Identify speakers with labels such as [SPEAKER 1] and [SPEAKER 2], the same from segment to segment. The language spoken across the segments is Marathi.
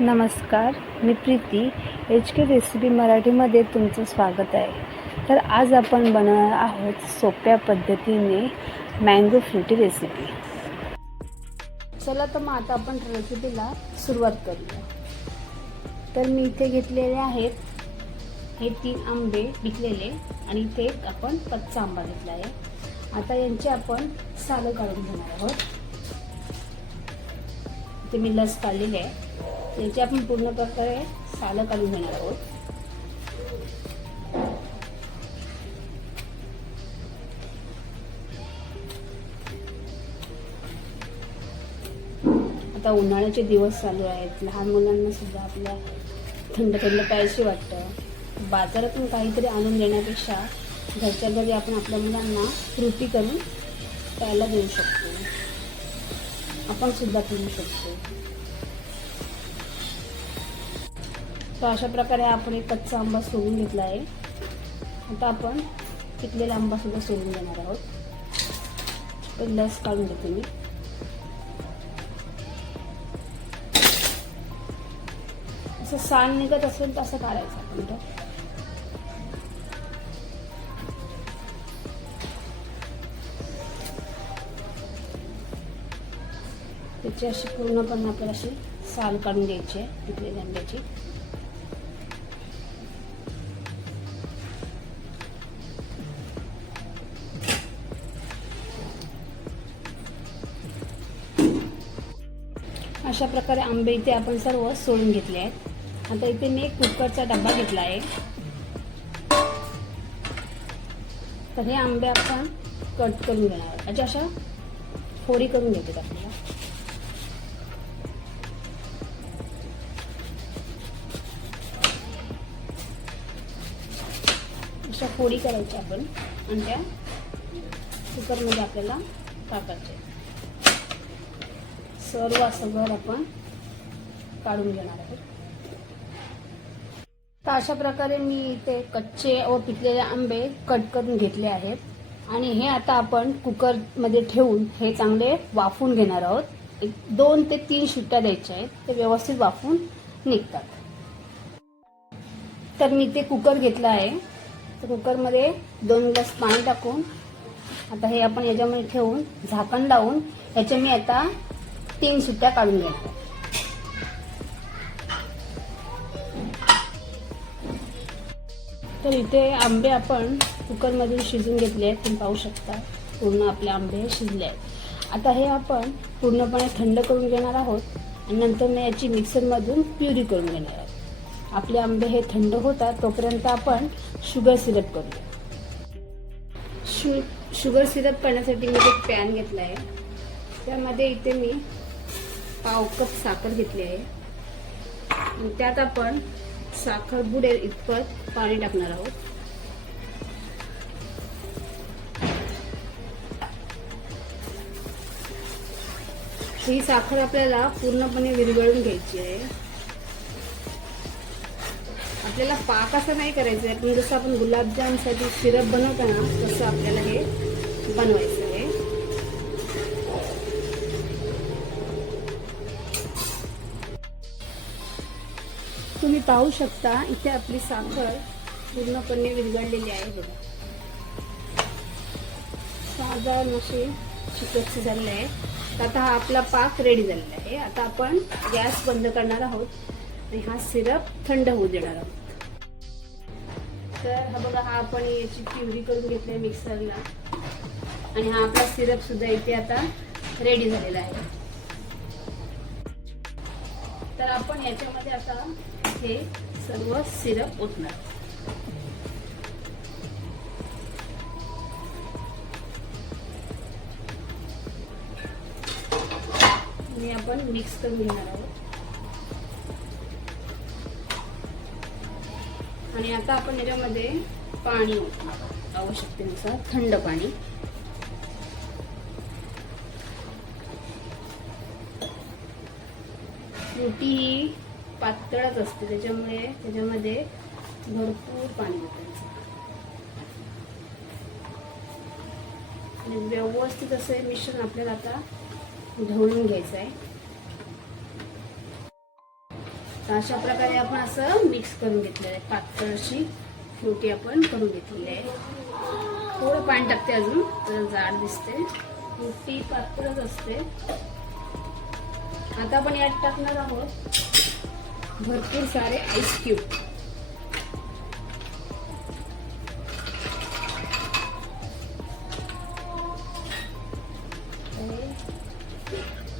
[SPEAKER 1] नमस्कार मी प्रीती. एच के रेसिपी मराठीमध्ये तुमचं स्वागत आहे. तर आज आपण बनवणार आहोत सोप्या पद्धतीने मँगो फ्रुटी रेसिपी चला तर मग आता आपण रेसिपीला सुरुवात करूया. तर मी इथे घेतलेले आहेत हे तीन आंबे पिकलेले आणि इथे एक आपण कच्चा आंबा घेतला आहे. आता यांची आपण सालं काढून घेणार आहोत. इथे मी लस काढलेली आहे. याची आपण पूर्ण प्रकारे सालं काढून घेणार आहोत. आता उन्हाळ्याचे दिवस चालू आहेत. लहान मुलांना सुद्धा आपल्या थंड थंड प्यायशी वाटतं. बाजारातून काहीतरी आणून देण्यापेक्षा घरच्या घरी आपण आपल्या मुलांना कृती करून प्यायला देऊ शकतो. आपण सुद्धा पिऊ शकतो. तर अशा प्रकारे आपण एक कच्चा आंबा सोडून घेतला आहे. आता आपण पिकलेला आंबा सुद्धा सोडून देणार आहोत. लस काढून घेते मी. असं साल निघत असेल तर असं काढायचं आपण तर त्याची अशी पूर्णपणे आपल्याला अशी साल काढून द्यायची आहे पिकलेल्या आंब्याची. अशा प्रकारे आंबे इथे आपण सर्व सोडून घेतले आहेत. आता इथे मी एक कुकरचा डबा घेतला आहे. तर हे आंबे आपण कट करून घेणार आहोत. म्हणजे अशा फोडी करून घेतात आपल्याला. अशा फोडी करायच्या आपण. आणि त्या कुकरमध्ये आपल्याला टाकायच्या सर्व असं घर आपण काढून घेणार आहोत. तर अशा प्रकारे मी इथे कच्चे व पिकलेले आंबे कट करून घेतले आहेत. आणि हे आता आपण कुकरमध्ये ठेवून हे चांगले वाफून घेणार आहोत. एक दोन ते तीन शिट्ट्या द्यायच्या आहेत. ते व्यवस्थित वाफून निघतात. तर मी ते कुकर घेतला आहे. तर कुकरमध्ये दोन ग्लास पाणी टाकून आता हे आपण याच्यामध्ये ठेवून झाकण लावून याचे मी आता तीन सुट्ट्या काढून घेणार तर इथे आंबे आपण कुकरमधून शिजून घेतले आहेत तुम्ही पाहू शकता. पूर्ण आपले आंबे शिजले आहेत. आता हे आपण पूर्णपणे थंड करून घेणार आहोत आणि नंतर मी याची मिक्सरमधून प्युरी करून घेणार आहोत. आपले आंबे हे थंड होतात तोपर्यंत आपण शुगर सिरप करूया शु शुगर सिरप करण्यासाठी मी एक पॅन घेतला आहे त्यामध्ये इथे मी पाव कप साखर घेतली आहे. त्यात आपण साखर बुडेल इतपत पाणी टाकणार आहोत. ही साखर आपल्याला पूर्णपणे विरघळून घ्यायची आहे. आपल्याला पाक असं नाही करायचं आहे पण जसं आपण गुलाबजामसाठी सिरप बनवतो ना तसं आपल्याला हे बनवायचं तुम्ही पाहू शकता इथे आपली साखर पूर्णपणे विरघळलेली आहे बघा. साधारण अशी चिकटची झालेली आहे. आता हा आपला पाक रेडी झालेला आहे. आता आपण गॅस बंद करणार आहोत आणि हा सिरप थंड होऊ देणार आहोत. तर हा बघा हा आपण याची प्युरी करून घेतली आहे मिक्सरला. आणि हा आपला सिरप सुद्धा इथे आता रेडी झालेला आहे. तर आपण याच्यामध्ये आता हे सर्व सिरप ओतणार. आणि आपण मिक्स करून घेणार आहोत. आणि आता आपण याच्यामध्ये पाणी ओतणार आवश्यकतेनुसार थंड पाणी. फ्रुटी ही पातळच असते त्याच्यामुळे त्याच्यामध्ये भरपूर पाणी आणि व्यवस्थित असं हे मिश्रण आपल्याला आता ढवळून घ्यायचं आहे. अशा प्रकारे आपण असं मिक्स करून घेतलेलं आहे. पातळ अशी फ्रुटी आपण करून घेतलेली आहे. थोडं पाणी टाकते अजून तर जाड दिसते. फ्रुटी पातळच असते. आता आपण यात टाकणार आहोत भरपूर सारे आईस क्यूब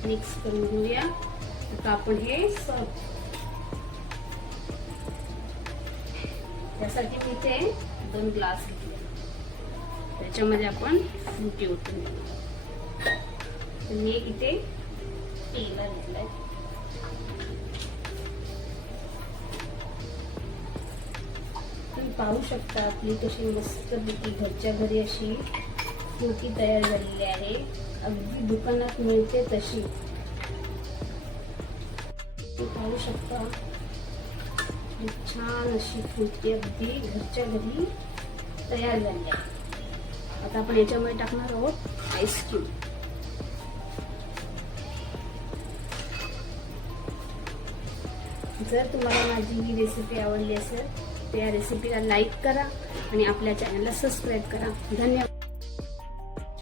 [SPEAKER 1] मिक्स करून घेऊया. आता आपण हे सर्व. त्यासाठी मी इथे दोन ग्लास घेतले. त्याच्यामध्ये आपण फ्रुटी उठून घेऊ. मी इथे पेला घेतलाय तुम्ही पाहू शकता आपली कशी मस्त मस्तपैकी घरच्या घरी अशी फ्रुटी तयार झालेली आहे. अगदी दुकानात मिळते तशी. तुम्ही पाहू शकता. छान अशी फुलकी अगदी घरच्या घरी तयार झाली आहे. आता आपण याच्यामध्ये टाकणार आहोत आईस्क्रीम जर तुम्हाला माझी ही रेसिपी आवडली असेल तर या रेसिपीला लाईक करा आणि आपल्या चॅनलला सबस्क्राईब करा. धन्यवाद.